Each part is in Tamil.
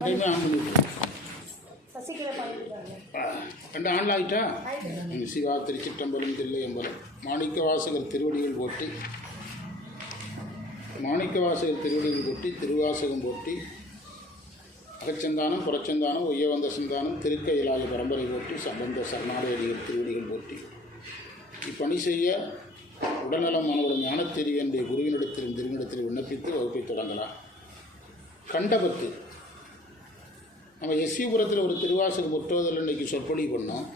ரெண்டு ஆன் ஆகிட்டா? சிவா திருச்சிற்றம்பலம் தில்லையம்பலம் மாணிக்க வாசகர் திருவடிகள் போட்டி மாணிக்க வாசகர் திருவடிகள் போட்டி திருவாசகம் போட்டி அகச்சந்தானம் புறச்சந்தானம் ஒய்யவந்த சந்தானம் திருக்கையிலாய பரம்பரை போட்டி சம்பந்த சரணாலயடிகள் திருவடிகள் போட்டி இப்பணி செய்ய உடல்நலம் மனவரும் ஞானத்தெரி என்ற குருவினிடத்திலும் திருவிடத்தில் விண்ணப்பித்து வகுப்பை தொடங்கலாம். கண்டபத்து நம்ம எஸ்விபுரத்தில் ஒரு திருவாசகம் ஒற்றுவதில் இன்னைக்கு சொற்பொழிவு பண்ணோம்.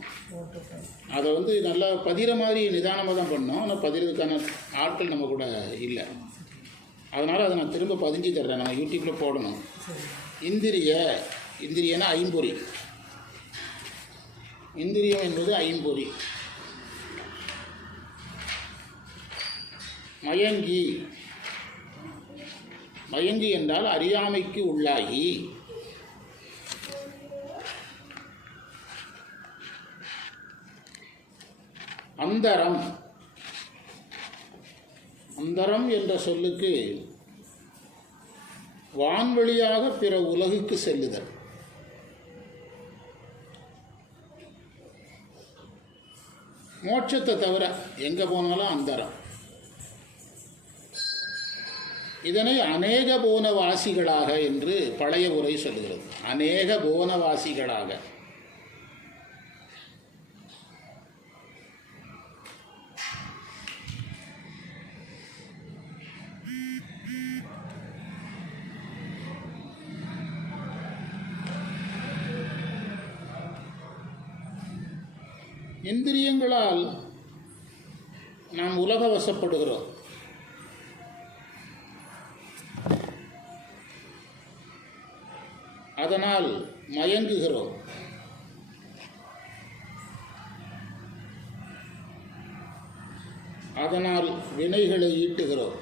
அதை வந்து நல்லா பதிகிற மாதிரி நிதானமாக தான் பண்ணோம். ஆனால் பதிகிறதுக்கான ஆட்கள் நம்ம கூட இல்லை. அதனால் அதை நான் திரும்ப பதிஞ்சு தர்றேன். நம்ம யூடியூப்பில் போடணும். இந்திரிய இந்திரியனா ஐம்பொறி. இந்திரியம் என்பது ஐம்பொறி. மயங்கி. மயங்கி என்றால் அறியாமைக்கு உள்ளாகி. அந்தரம். அந்தரம் என்ற சொல்லுக்கு வான்வழியாக பிற உலகுக்கு செல்லுதல். மோட்சத்தை தவிர எங்கே போனாலும் அந்தரம். இதனை அநேக போனவாசிகளாக என்று பழைய உரை சொல்லுகிறது அநேக போனவாசிகளாக. இந்திரியங்களால் நாம் உலக வசப்படுகிறோம் அதனால் மயங்குகிறோம். அதனால் வினைகளை ஈட்டுகிறோம்.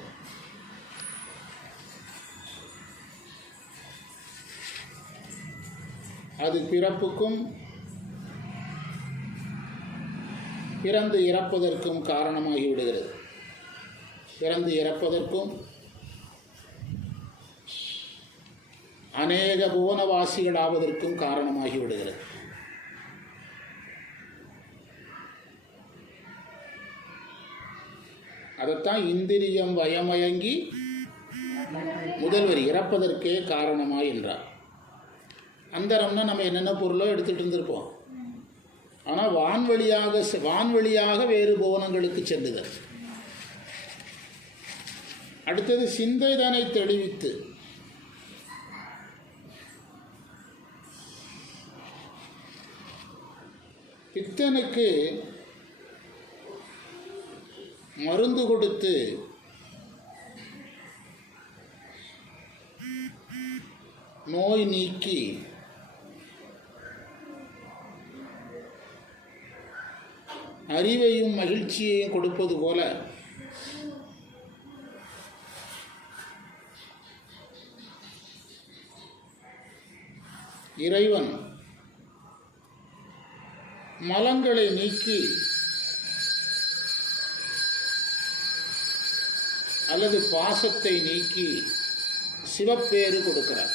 அது பிறப்புக்கும் பிறந்து இறப்பதற்கும் காரணமாகி விடுகிறது பிறந்து இறப்பதற்கும் அநேக புவனவாசிகளாவதற்கும் காரணமாகி விடுகிறது அதைத்தான் இந்திரியம் வயமயங்கி முதல்வர் இறப்பதற்கே காரணமாக என்றார் அந்தரம்னா நம்ம என்னென்ன பொருளோ எடுத்துகிட்டு இருந்திருப்போம். ஆனால் வான்வழியாக செ- வான்வழியாக வேறு புவனங்களுக்கு செல்லுதல் அடுத்தது சிந்தைதனை தெளிவித்து. பித்தனுக்கு மருந்து கொடுத்து நோய் நீக்கி அறிவையும் மகிழ்ச்சியையும் கொடுப்பது போல. இறைவன் மலங்களை நீக்கி அல்லது பாசத்தை நீக்கி சிவப்பேறு கொடுக்கிறார்.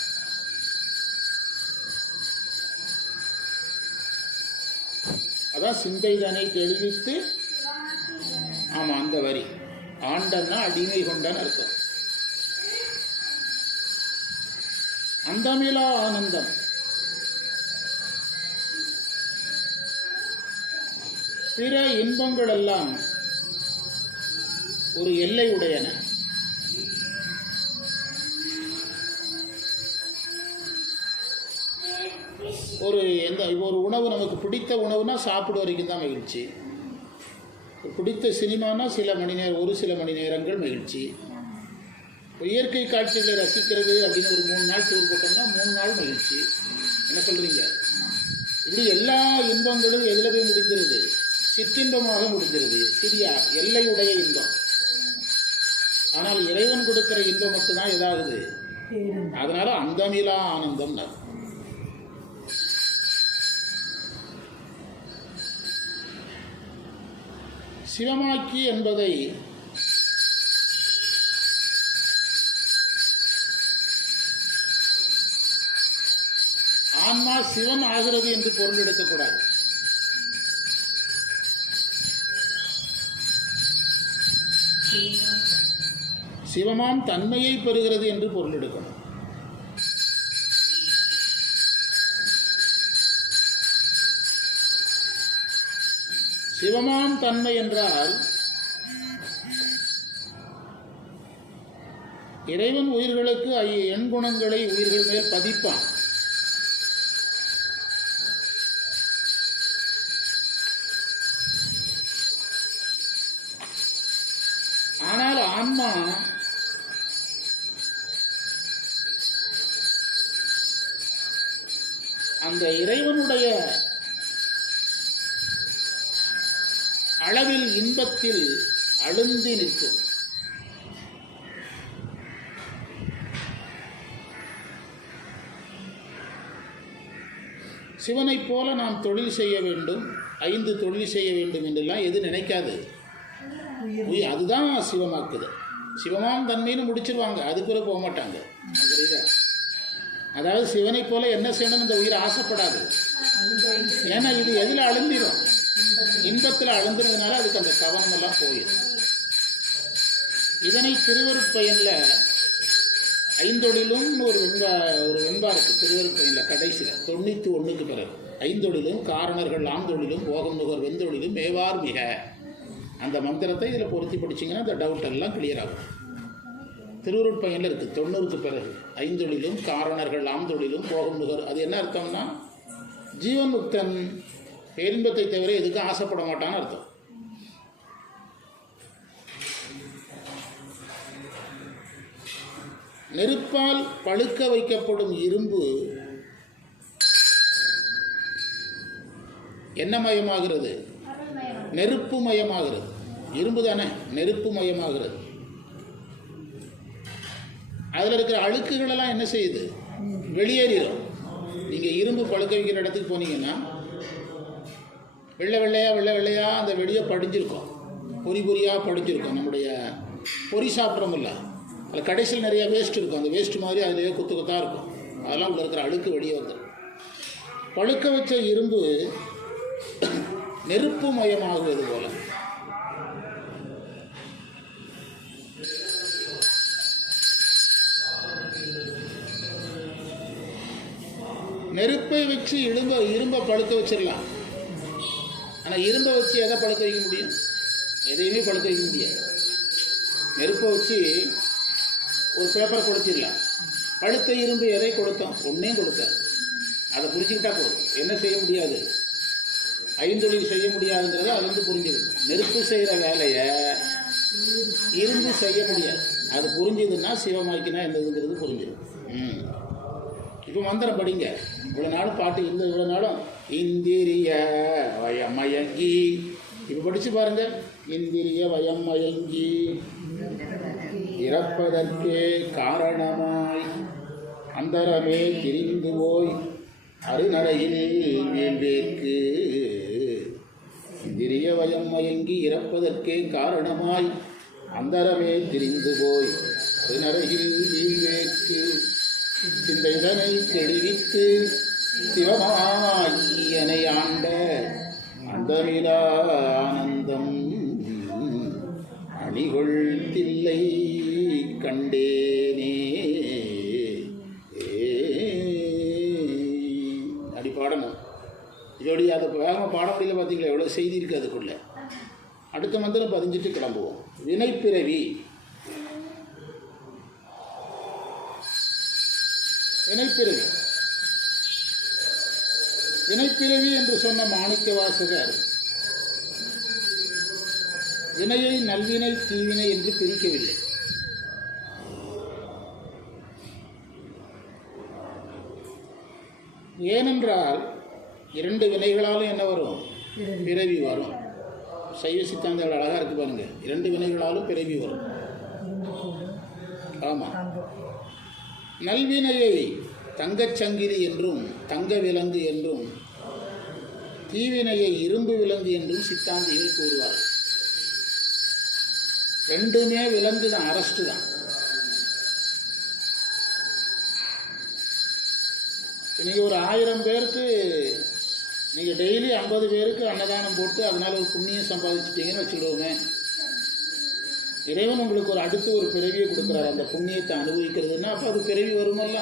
அதான் சிந்தைதனை தெளிவித்து ஆமாம் அந்த வரி. ஆண்டன்னா அடிமை கொண்டான்னு அர்த்தம். அந்தமிலா ஆனந்தம். பிற இன்பங்கள் எல்லாம் ஒரு எல்லை உடையன. ஒரு எந்த ஒரு உணவு நமக்கு பிடித்த உணவுனா சாப்பிட வரைக்கும் தான் மகிழ்ச்சி. பிடித்த சினிமானா சில மணி நேரம் ஒரு சில மணி நேரங்கள் மகிழ்ச்சி. இயற்கை காட்சிகளை ரசிக்கிறது அப்படின்னு ஒரு மூணு நாள் டூர் போட்டோம்னா மூணு நாள் மகிழ்ச்சி. என்ன சொல்கிறீங்க இப்படி எல்லா இன்பங்களும் எதில் போய் முடிஞ்சிருது? சிற்றின்பமாக முடிஞ்சிருது. சிறியா எல்லை உடைய இன்பம். ஆனால் இறைவன் கொடுக்கிற இன்பம் மட்டும்தான் எதாகுது அதனால அந்தமிலா ஆனந்தம் சிவமாக்கி என்பதை ஆன்மா சிவன் ஆகிறது என்று பொருள் எடுக்கக்கூடாது சிவமாம் தன்மையை பெறுகிறது என்று பொருள் எடுக்கணும் சிவமாம் தன்மை என்றால் இறைவன் உயிர்களுக்கு ஐ- எண்குணங்களை உயிர்கள் மேல் பதிப்பான். ஆனால் ஆன்மா அந்த இறைவன் இன்பத்தில் அழுந்தி நிற்கும். சிவனைப் போல நாம் தொழில் செய்ய வேண்டும் ஐந்து தொழில் செய்ய வேண்டும் என்றெல்லாம் எது நினைக்காது. அதுதான் சிவமாக்குது சிவமாம் தன்மைன்னு முடிச்சிருவாங்க அதுக்குள்ளே போக மாட்டாங்க. புரியுதா? அதாவது சிவனைப் போல என்ன செய்யணும் இந்த உயிர் ஆசைப்படாது. ஏன்னா இது எதில் அழுந்திடும் இன்பத்தில் அழுந்துறதுனால அதுக்கு அந்த கவனமெல்லாம் போயிடும் இதனை திருவருப்பயனில் ஐந்தொழிலும் ஒரு வெண்பா ஒரு வெண்பா இருக்குது திருவருப்பயனில் கடைசியில். தொண்ணூற்றி ஒன்றுக்கு பிறகு. ஐந்தொழிலும் காரணர்கள் ஆந்தொழிலும் போகம் நுகர் வெந்தொழிலும் மேவார் மிக. அந்த மந்திரத்தை இதில் பொருத்தி படிச்சிங்கன்னா அந்த டவுட் எல்லாம் கிளியர் ஆகும். திருவருட்பயனில் இருக்குது தொண்ணூறுக்கு பிறகு. ஐந்தொழிலும் காரணர்கள் ஆந்தொழிலும் போகம் நுகர். அது என்ன அர்த்தம்னா ஜீவன் முக்தன் பேரின்பத்தை தவிர எதுக்கும் ஆசைப்பட மாட்டான்னு அர்த்தம். நெருப்பால் பழுக்க வைக்கப்படும் இரும்பு என்ன மயமாகிறது நெருப்பு மயமாகிறது இரும்பு தானே நெருப்பு மயமாகிறது அதில் இருக்கிற அழுக்குகளெல்லாம் என்ன செய்யுது? வெளியேறிடும் நீங்கள் இரும்பு பழுக்க வைக்கிற இடத்துக்கு போனீங்கன்னா வெள்ளை வெள்ளையா வெள்ளை வெள்ளையா அந்த வெடியை படிஞ்சிருக்கோம். பொறி பொறியாக படிஞ்சிருக்கோம். நம்முடைய பொறி சாப்பிட்றோமில்ல அதில் கடைசியில் நிறைய வேஸ்ட் இருக்கும். அந்த வேஸ்ட் மாதிரி அதிலேயே குத்து குத்தாக இருக்கும். அதெல்லாம் உள்ள இருக்கிற அழுக்கு வெளியே வந்துடும் பழுக்க வச்ச இரும்பு நெருப்பு மயமாகுவது போல. நெருப்பை வச்சு இரும்ப இரும்பை பழுக்க வச்சிடலாம். ஆனால் இரும்பை வச்சு எதை பழுக்க வைக்க முடியும்? எதையுமே பழுக்க வைக்க முடியாது. நெருப்பை வச்சு ஒரு பேப்பர் கொடுத்திடலாம். பழுத்த இரும்பு எதை கொடுத்தோம்? ஒன்றையும் கொடுத்தார் அதை புரிஞ்சுக்கிட்டா போதும். என்ன செய்ய முடியாது? ஐந்தொழில் செய்ய முடியாதுங்கிறத அது வந்து புரிஞ்சுக்கணும். நெருப்பு செய்கிற வேலையை இரும்பு செய்ய முடியாது. அது புரிஞ்சுதுன்னா சிவமாக்கினா என்னதுங்கிறது புரிஞ்சிடும் ம். இப்போ மந்திரம் படிங்க. இவ்வளோ நாளும் பாட்டு இந்த இவ்வளோ நாளும். இந்திரிய வயமயங்கி இப்போ படித்து பாருங்க. இந்திரிய வயமயங்கி இறப்பதற்கே காரணமாய் அந்தரமே திரிந்து போய் அருநரையில் இந்திரிய வயம் மயங்கி இறப்பதற்கே காரணமாய் அந்தரமே திரிந்து போய் அருநடையில் வீழ்வேற்கு சிந்தைதனை தெளிவித்து சிவமாக்கியனை ஆண்ட அந்தமிலா ஆனந்தம் அணிகொள் தில்லை கண்டேனே. ஏ. அப்படி பாடணும் இதோடைய அதை வேகமாக பாட முடியல பார்த்தீங்களா எவ்வளோ செய்தி இருக்குது அதுக்குள்ள. அடுத்த மந்திரம் பதிஞ்சிட்டு கிளம்புவோம். வினைப்பிறவி. வினைப்பிறவி. வினைப்பிறவி என்று சொன்ன மாணிக்க வாசகர் வினையை நல்வினை தீவினை என்று பிரிக்கவில்லை. ஏனென்றால் இரண்டு வினைகளாலும் என்ன வரும்? பிறவி. வரும். சைவ சித்தாந்தங்கள் அழகாக இருக்கு பாருங்க. இரண்டு வினைகளாலும் பிறவி வரும். ஆமாம் நல்வினையை தங்கச் சங்கிலி என்றும் தங்க விலங்கு என்றும் தீவினையை இரும்பு விலங்கு என்றும் சித்தாந்திகள் கூறுவார்கள். ரெண்டுமே விலங்கு தான் அரஸ்ட்டு தான் நீங்கள் ஒரு ஆயிரம் பேருக்கு நீங்கள் டெய்லி ஐம்பது பேருக்கு அன்னதானம் போட்டு அதனால் ஒரு புண்ணியம் சம்பாதிச்சிட்டீங்கன்னு வச்சுக்கிடுவோமே. இறைவன் உங்களுக்கு ஒரு அடுத்து ஒரு பிறவியை கொடுக்குறாரு. அந்த புண்ணியத்தை அனுபவிக்கிறதுன்னா அப்போ அது பிறவி வருமல்ல.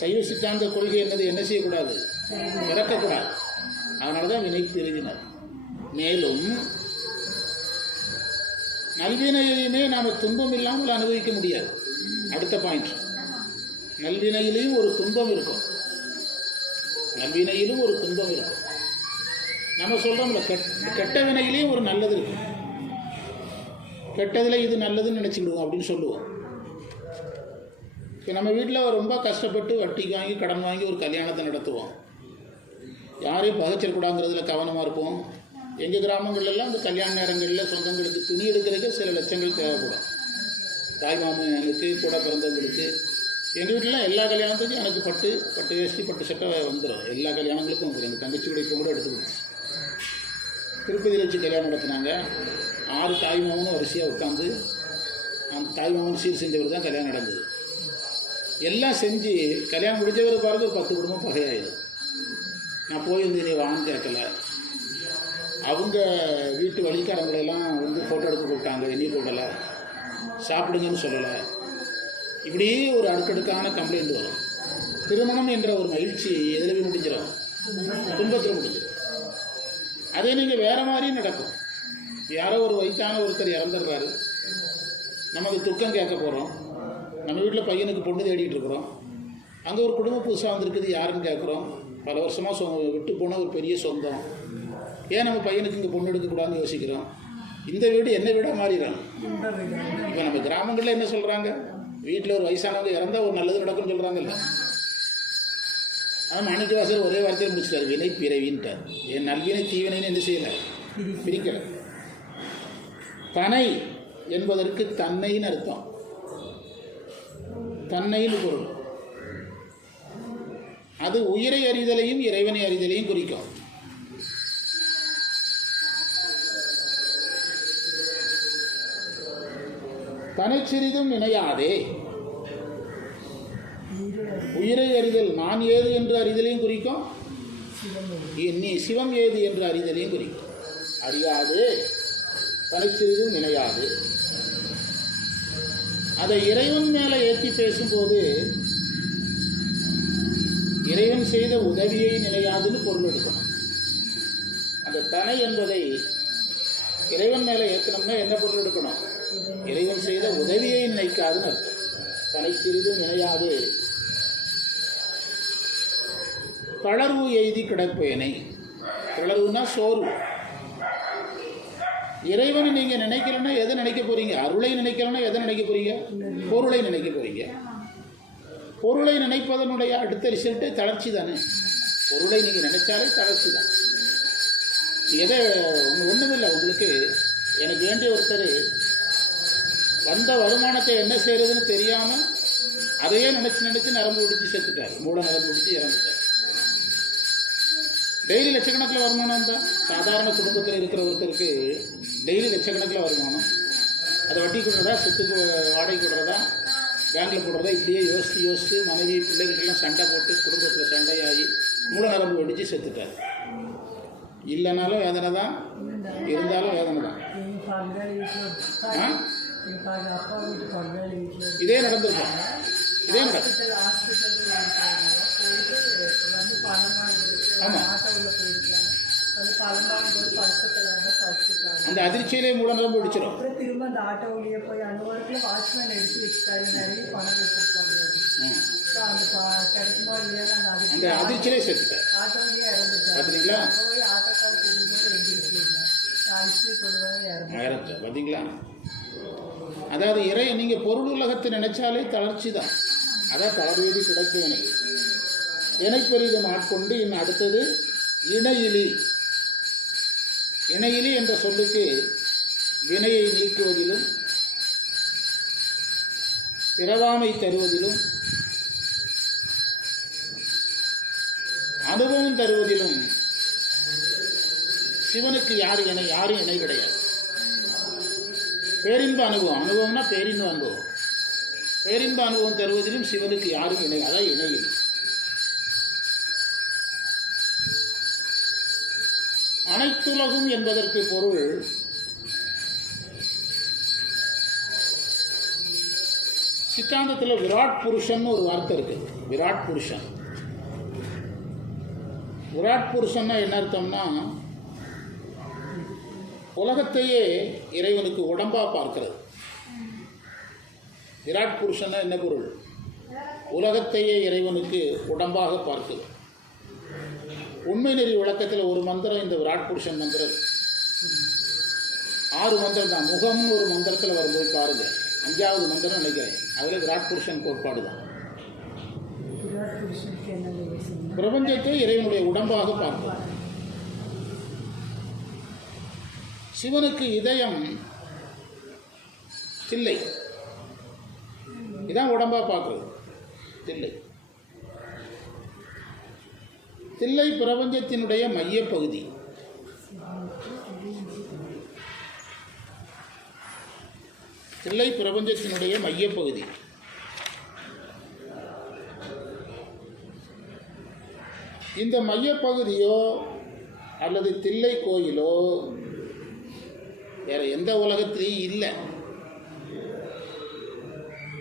சைவ சித்தாந்த கொள்கை என்னது என்ன செய்யக்கூடாது? இறக்கக்கூடாது அதனால தான் வினை பிரிவினர் மேலும் நல்வினையிலையுமே நாம் துன்பம் இல்லாமல் அனுபவிக்க முடியாது. அடுத்த பாயிண்ட் நல்வினையிலையும் ஒரு துன்பம் இருக்கும். நல்வினையிலும் ஒரு துன்பம் இருக்கும். நம்ம சொல்கிறோம்ல கெட் கெட்ட வினையிலையும் ஒரு நல்லது இருக்கும். கெட்டதில் இது நல்லதுன்னு நினச்சிக்கிடுவோம் அப்படின்னு சொல்லுவோம். இப்போ நம்ம வீட்டில் ரொம்ப கஷ்டப்பட்டு வட்டிக்கு வாங்கி கடன் வாங்கி ஒரு கல்யாணத்தை நடத்துவோம். யாரையும் பகச்சிடக்கூடாங்கிறதுல கவனமாக இருப்போம். எங்கள் கிராமங்கள்லாம் இந்த கல்யாண நேரங்களில் சொந்தங்களுக்கு துணி எடுக்கிறதுக்கு சில லட்சங்கள் தேவைப்படும். தாய் மாமனுக்கு கூட பிறந்தவங்களுக்கு. எங்கள் வீட்டில் எல்லா கல்யாணத்துக்கும் எனக்கு பட்டு பட்டு வேஷ்டி பட்டு சட்டை வந்துடும் எல்லா கல்யாணங்களுக்கும் வந்துடும் எங்கள் தங்கச்சி கூட இப்போ கூட எடுத்து கொடுத்து திருப்பதியில் வச்சு கல்யாணம் நடத்தினாங்க. ஆறு தாய் மாமனும் வரிசையாக உட்காந்து அந்த தாய் மாமன் சீர் செஞ்சவர் தான் கல்யாணம் நடந்தது. எல்லாம் செஞ்சு கல்யாணம் முடிஞ்சவர் பாருங்க ஒரு பத்து குடும்பம் பகையாயிடும். நான் போயிருந்தேன் நீ வாங்க கேட்கல. அவங்க வீட்டு வழிக்காரங்களெல்லாம் வந்து ஃபோட்டோ எடுக்க கூப்பிட்டாங்க என்னையும் கூப்பிடலை. சாப்பிடுங்கன்னு சொல்லலை. இப்படி ஒரு அடுக்கடுக்கான கம்ப்ளைண்ட் வரும். திருமணம் என்ற ஒரு மகிழ்ச்சி எதில் போய் முடிஞ்சிடும் துன்பத்தில் முடிஞ்சிடும் அதே நீங்கள் வேறு மாதிரியும் நடக்கும். யாரோ ஒரு வயசான ஒருத்தர் இறந்துடுறாரு. நமக்கு துக்கம் கேட்க போகிறோம் நம்ம வீட்டில் பையனுக்கு பொண்ணு தேடிட்டு இருக்கிறோம். அங்கே ஒரு குடும்பம் புதுசாக வந்திருக்குது யாருன்னு கேட்குறோம். பல வருஷமாக சொ விட்டு போன ஒரு பெரிய சொந்தம். ஏன் நம்ம பையனுக்கு இங்கே பொண்ணு எடுக்கக்கூடாதுன்னு யோசிக்கிறோம்? இந்த வீடு என்ன வீடாக மாறிடும். இப்போ நம்ம கிராமங்களில் என்ன சொல்கிறாங்க வீட்டில் ஒரு வயசானவங்க இறந்தால் ஒரு நல்லது நடக்கும்னு சொல்கிறாங்கல்ல ஆனால் மாணிக்கவாசர் ஒரே வார்த்தையில் முடிச்சிட்டார் வினை பிறவின்ட்டார். என் நல்வினை தீவினைன்னு என்ன செய்யலை? பிரிக்கலை. தனை என்பதற்கு தன்னைன்னு அர்த்தம். தன்னைன்னு பொருள். அது உயிரை அறிதலையும் இறைவனை அறிதலையும் குறிக்கும். தனிச்சிறிதும் நினையாதே. உயிரை அறிதல் நான் ஏது என்று அறிதலையும் குறிக்கும். நீ சிவம் ஏது என்று அறிதலையும் குறிக்கும். அறியாது தனிச்சிறிதும் நினையாது. அதை இறைவன் மேலே ஏற்றி பேசும்போது இறைவன் செய்த உதவியை நிலையாதுன்னு பொருள் எடுக்கணும். அந்த தனை என்பதை இறைவன் மேலே ஏற்றணும்னா என்ன பொருள் எடுக்கணும்? இறைவன் செய்த உதவியை நினைக்காதுன்னு அர்த்தம். தனை சிறிதும் நினையாது. தளர்வு எய்தி கிடப்பேனை. தளர்வுனா சோர்வு. இறைவனை நீங்கள் நினைக்கிறேன்னா எதை நினைக்க போறீங்க? அருளை நினைக்கிறேன்னா எதை நினைக்க போறீங்க? பொருளை நினைக்க போறீங்க. பொருளை நினைப்பதனுடைய அடுத்த ரிசல்ட்டு தளர்ச்சி தானே? பொருளை நீங்கள் நினைச்சாலே தளர்ச்சி தான். எதை ஒன்றுமில்லை உங்களுக்கு எனக்கு வேண்டிய ஒருத்தர் வந்த வருமானத்தை என்ன செய்கிறதுன்னு தெரியாமல் அதையே நினச்சி நினச்சி நரம்பு பிடிச்சி செத்துட்டார். மூட நரம்பு பிடிச்சி இறந்துட்டார். டெய்லி லட்சக்கணக்கில் வருமானம் தான் சாதாரண குடும்பத்தில் இருக்கிற ஒருத்தருக்கு டெய்லி லட்சக்கணக்கில் வருமானம். அதை வட்டி கொடுறதா சொத்துக்கு வாடகை கொடுறதா? பேங்க்கில் போடுறதா இப்படியே யோசித்து யோசித்து மனைவி பிள்ளைகிட்டலாம் சண்டை போட்டு குடும்பத்தில் சண்டையாகி மூல நரம்பு வெடித்து செத்துட்டார். இல்லைனாலும் வேதனை தான் இருந்தாலும் வேதனை தான். இதே நடந்திருக்கும். இதே நட ஹாஸ்பிட்டல் அந்த அதிர்ச்சியிலே மூல நரம்பு வெடிச்சிடும் அப்புறம் திரும்ப அந்த ஆட்டோவிலேயே போய் அந்த ஒர்க்கில் வாட்ச்மேன் எடுத்து வச்சுட்டாரு. நிறைய பணம் வச்சுருப்பாங்க ம். அப்புறம் அந்த கிடைக்குமோ இல்லையா அந்த அந்த அதிர்ச்சி அதிர்ச்சியிலே செத்துட்டார் ஆட்டோவிலேயே இறந்துட்டாங்க பார்த்தீங்களா அங்க போய் ஆட்டோக்கார் போகும்போது எந்திரிச்சிருந்தாங்க ஐஸ்கிரீம் கொண்டு பார்த்தீங்களா அதாவது இறை நீங்கள் பொருள் உலகத்தை நினைச்சாலே தளர்ச்சி தான். அதான் தளர்வீதி கிடைப்பு வினை இணைப்பெரிதும் ஆட்கொண்டு இன்னும் அடுத்தது இணையிலி. வினையிலி என்ற சொல்லுக்கு வினையை நீக்குவதிலும் பிறவாமை தருவதிலும் அனுபவம் தருவதிலும் சிவனுக்கு யார் இணை யாரும் இணை கிடையாது. பேரின்ப அனுபவம். அனுபவம்னா பேரின்ப அனுபவம். பேரின்ப அனுபவம் தருவதிலும் சிவனுக்கு யாரும் இணை அதான் இணையில். அனைத்துலகும் என்பதற்கு பொருள் சித்தாந்தத்தில் விராட் புருஷன் ஒரு வார்த்தை இருக்குது விராட் புருஷன். விராட் புருஷன்னா என்ன அர்த்தம்னா உலகத்தையே இறைவனுக்கு உடம்பாக பார்க்கிறது. விராட் புருஷன்னா என்ன பொருள்? உலகத்தையே இறைவனுக்கு உடம்பாக பார்க்கிறது. உண்மை நெறி விளக்கத்தில் ஒரு மந்திரம் இந்த விராட் புருஷன் மந்திரம். ஆறு மந்திரம் தான். முகம்னு ஒரு மந்திரத்தில் வரும்போது பாருங்க. அஞ்சாவது மந்திரம் நினைக்கிறேன். அதில் விராட் புருஷன் கோட்பாடு தான். பிரபஞ்சத்தை இறைவனுடைய உடம்பாக பார்ப்பது சிவனுக்கு இதயம் தில்லை இதான் உடம்பா பார்க்குறது. தில்லை தில்லை பிரபஞ்சத்தினுடைய மையப்பகுதி. தில்லை பிரபஞ்சத்தினுடைய மையப்பகுதி. இந்த மையப்பகுதியோ அல்லது தில்லை கோயிலோ வேறு எந்த உலகத்திலையும் இல்லை.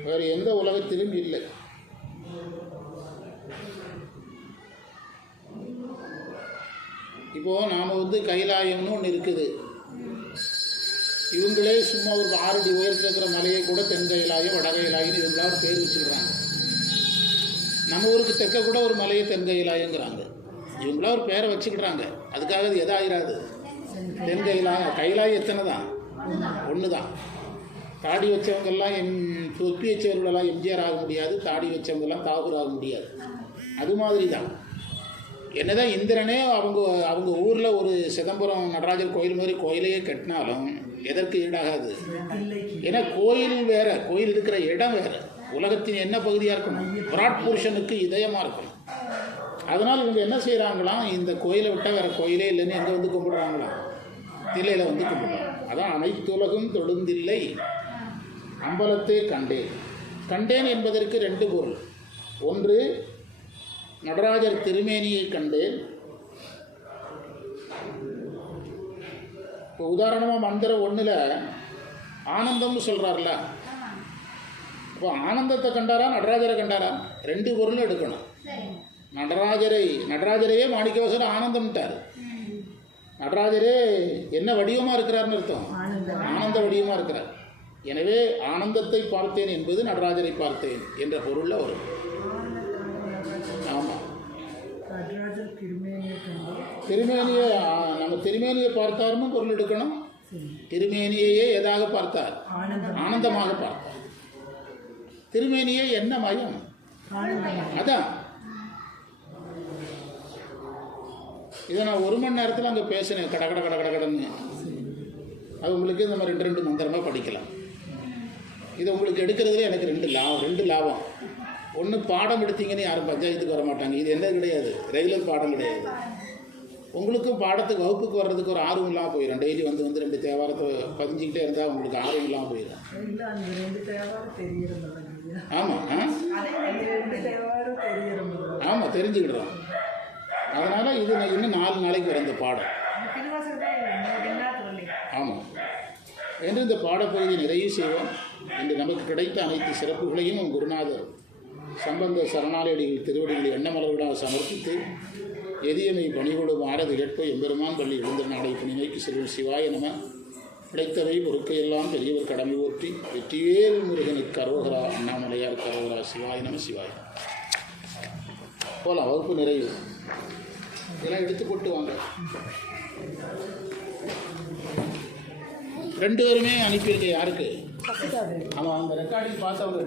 வேறு எந்த உலகத்திலும் இல்லை. இப்போது நாம் வந்து கைலாயம்னு ஒன்று இருக்குது. இவங்களே சும்மா ஒரு ஆறு அடி உயரத்தில் இருக்கிற மலையை கூட தென் கைலாயம் வட கைலாயம்னு இவங்களா ஒரு பேர் வச்சுக்கிறாங்க. நம்ம ஊருக்கு தெற்க கூட ஒரு மலையை தென் கைலாயங்கிறாங்க. இவங்களா ஒரு பேரை வச்சுக்கிடுறாங்க அதுக்காக அது எதாயிராது தென் கைலாயம் கைலாயம் எத்தனை தான் ஒன்று தான் தாடி வச்சவங்கெல்லாம் எம் தொப்பி வச்சவர்களெல்லாம் எம்ஜிஆர் ஆக முடியாது தாடி வச்சவங்கெல்லாம் தாகூர் ஆக முடியாது. அது மாதிரி தான் என்னதான் இந்திரனே அவங்க அவங்க ஊரில் ஒரு சிதம்பரம் நடராஜர் கோயில் மாதிரி கோயிலையே கட்டினாலும் எதற்கு ஈடாகாது? ஏன்னா கோயில் வேற கோயில் இருக்கிற இடம் வேற. உலகத்தின் என்ன பகுதியாக இருக்கணும்? விராட் புருஷனுக்கு இதயமாக இருக்கணும். அதனால் இவங்க என்ன செய்கிறாங்களாம் இந்த கோயிலை விட்டால் வேற கோயிலே இல்லைன்னு எங்கே வந்து கும்பிடுறாங்களாம் தில்லையில் வந்து கும்பிடுறாங்க. அதான் அனைத்துலகும் தொழுந்தில்லை அம்பலத்தை கண்டேன். கண்டேன் என்பதற்கு ரெண்டு பொருள். ஒன்று நடராஜர் திருமேனியை கண்டேன் இப்போ உதாரணமாக மந்திரம் ஒன்றில் ஆனந்தம்னு சொல்கிறார்ல இப்போ ஆனந்தத்தை கண்டாரா நடராஜரை கண்டாரா? ரெண்டு பொருளும் எடுக்கணும். நடராஜரை நடராஜரையே மாணிக்கவாசர் ஆனந்தம்ட்டார். நடராஜரே என்ன வடிவமாக இருக்கிறார்னு அர்த்தம்? ஆனந்த வடிவமாக இருக்கிறார். எனவே ஆனந்தத்தை பார்த்தேன் என்பது நடராஜரை பார்த்தேன் என்ற பொருளில் வரும். திருமேனியை நம்ம திருமேனியை பார்த்தார்னு பொருள் எடுக்கணும். திருமேனியையே எதாக பார்த்தார்? ஆனந்தம் ஆனந்தமாக பார்த்தார். திருமேனியே என்ன மயம்? அதான். இதை நான் ஒரு மணி நேரத்தில் அங்கே பேசினேன். கட கட கட கட கடன்னு. அது உங்களுக்கு நம்ம ரெண்டு ரெண்டு மந்திரமாக படிக்கலாம். இது உங்களுக்கு எடுக்கிறதுல எனக்கு ரெண்டு லாபம் ரெண்டு லாபம். ஒன்று பாடம் எடுத்தீங்கன்னு யாரும் பஞ்சாயத்துக்கு வர மாட்டாங்க இது என்ன கிடையாது? ரெகுலர் பாடம் கிடையாது. உங்களுக்கும் பாடத்துக்கு வகுப்புக்கு வர்றதுக்கு ஒரு ஆர்வம் இல்லாமல் போயிடும் டெய்லி வந்து வந்து ரெண்டு தேவாரத்தை பதிஞ்சிக்கிட்டே இருந்தால் உங்களுக்கு ஆர்வம் இல்லாமல் போயிடும் ஆமாம் ஆ? ஆமாம் தெரிஞ்சுக்கிடுறோம். அதனால் இது இன்னும் நாலு நாளைக்கு வரும் இந்த பாடம். ஆமாம் என்று இந்த பாடப்பகுதியை நிறைவு செய்வோம். இன்று நமக்கு கிடைத்த அனைத்து சிறப்புகளையும் குருநாதர் சம்பந்த சரணாலயடிகள் திருவடிகளை எண்ணமலர்களாக சமர்ப்பித்து எதியமை பணிகொடு மாறது கேட்போ எம்பெருமான் பள்ளி எழுந்த நாடை பணிமைக்கு செல்வம் சிவாய நம. கிடைத்தவை பொறுக்கையெல்லாம் பெரியவர் கடமை ஓட்டி வெற்றிவேல் முருகனுக்கு கரோகரா அண்ணாமலையார் கரோகரா சிவாய நம சிவாய போகலாம் வகுப்பு நிறைவு. இதெல்லாம் எடுத்து போட்டு வாங்க. ரெண்டு பேருமே அனுப்பியிருக்க யாருக்கு? ஆமாம் அந்த ரெக்கார்டிங் பார்த்து அவங்க